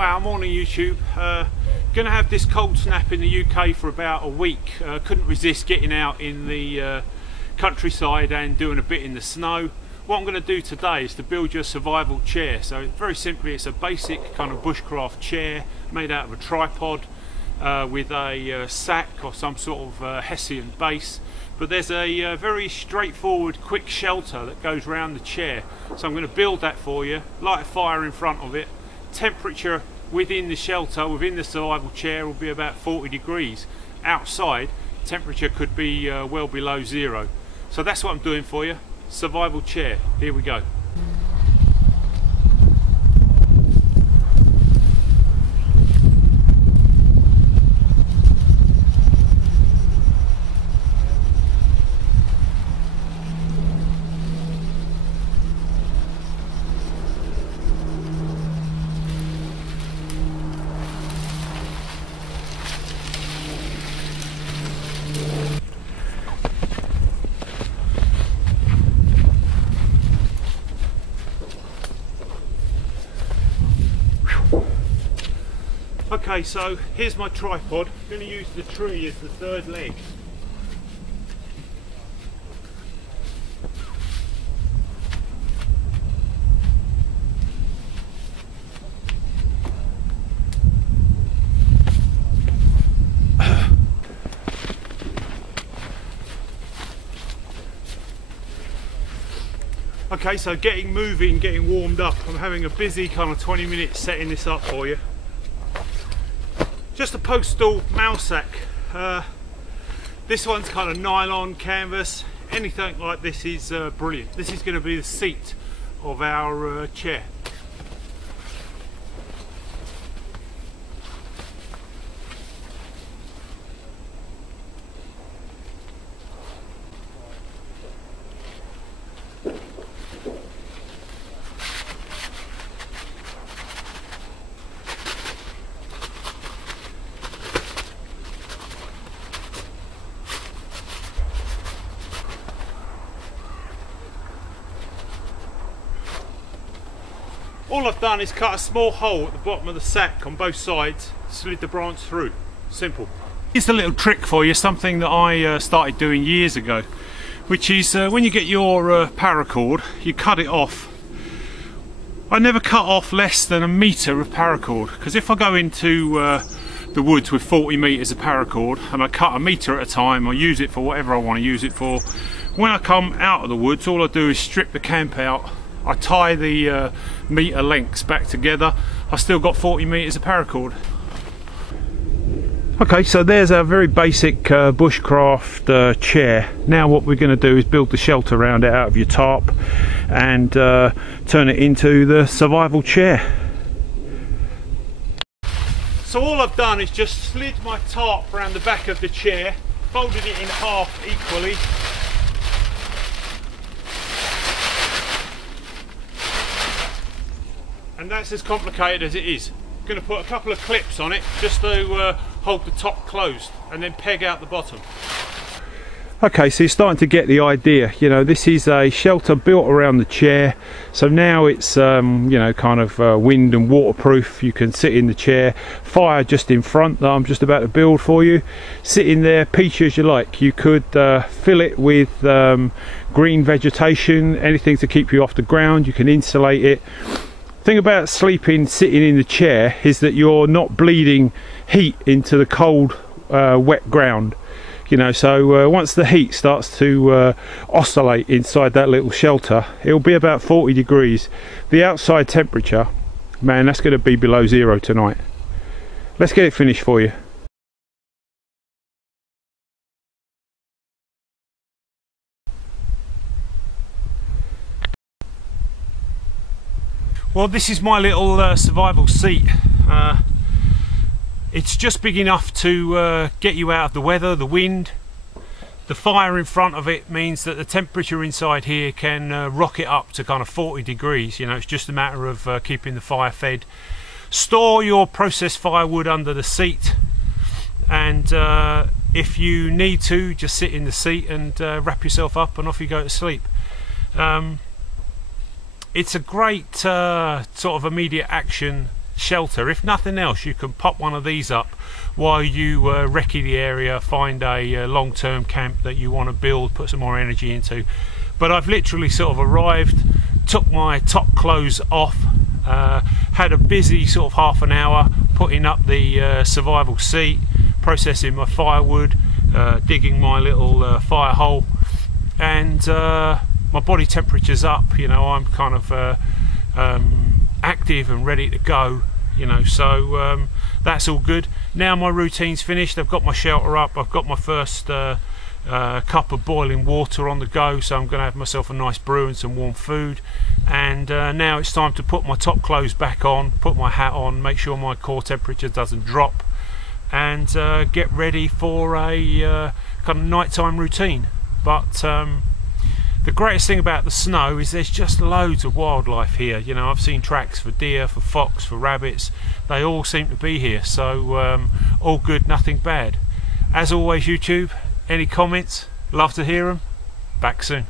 Wow, I'm on YouTube. Gonna have this cold snap in the UK for about a week. Couldn't resist getting out in the countryside and doing a bit in the snow. What I'm going to do today is to build you a survival chair. So very simply, it's a basic kind of bushcraft chair made out of a tripod with a sack or some sort of Hessian base. But there's a very straightforward quick shelter that goes around the chair. So I'm going to build that for you, light a fire in front of it. Temperature within the shelter, within the survival chair, will be about 40 degrees. Outside, temperature could be well below zero. So that's what I'm doing for you. Survival chair. Here we go. Okay, so here's my tripod. I'm going to use the tree as the third leg. Okay, so getting moving, getting warmed up. I'm having a busy kind of 20 minutes setting this up for you. Just a postal mail sack. This one's kind of nylon canvas. Anything like this is brilliant. This is going to be the seat of our chair. All I've done is cut a small hole at the bottom of the sack on both sides, slid the branch through. Simple. Here's a little trick for you, something that I started doing years ago, which is when you get your paracord, you cut it off. I never cut off less than 1 metre of paracord, because if I go into the woods with 40 metres of paracord and I cut 1 metre at a time, I use it for whatever I want to use it for. When I come out of the woods, all I do is strip the camp out. I tie the metre lengths back together. I've still got 40 metres of paracord. Okay, so there's our very basic bushcraft chair. Now what we're going to do is build the shelter around it out of your tarp and turn it into the survival chair. So all I've done is just slid my tarp around the back of the chair, folded it in half equally. And that's as complicated as it is. I'm going to put a couple of clips on it just to hold the top closed and then peg out the bottom. Okay, so you're starting to get the idea. You know, this is a shelter built around the chair. So now it's, you know, kind of wind and waterproof. You can sit in the chair. Fire just in front that I'm just about to build for you. Sit in there, peachy as you like. You could fill it with green vegetation, anything to keep you off the ground. You can insulate it. Thing about sitting in the chair is that you're not bleeding heat into the cold wet ground, you know. So once the heat starts to oscillate inside that little shelter, it'll be about 40 degrees. The outside temperature, man, that's going to be below zero tonight. Let's get it finished for you. Well, this is my little survival seat. It's just big enough to get you out of the weather, the wind. The fire in front of it means that the temperature inside here can rocket up to kind of 40 degrees. You know, it's just a matter of keeping the fire fed. Store your processed firewood under the seat, and if you need to, just sit in the seat and wrap yourself up and off you go to sleep. It's a great sort of immediate action shelter. If nothing else, you can pop one of these up while you recce the area, find a long-term camp that you want to build, put some more energy into. But I've literally sort of arrived, took my top clothes off, had a busy sort of half an hour putting up the survival seat, processing my firewood, digging my little fire hole, and my body temperature's up. You know, I'm kind of active and ready to go, you know, so that's all good. Now my routine's finished. I've got my shelter up, I've got my first cup of boiling water on the go, so I'm going to have myself a nice brew and some warm food. And now it's time to put my top clothes back on, put my hat on, make sure my core temperature doesn't drop, and get ready for a kind of nighttime routine. But the greatest thing about the snow is there's just loads of wildlife here. You know, I've seen tracks for deer, for fox, for rabbits. They all seem to be here, so all good, nothing bad. As always, YouTube, any comments? Love to hear them. Back soon.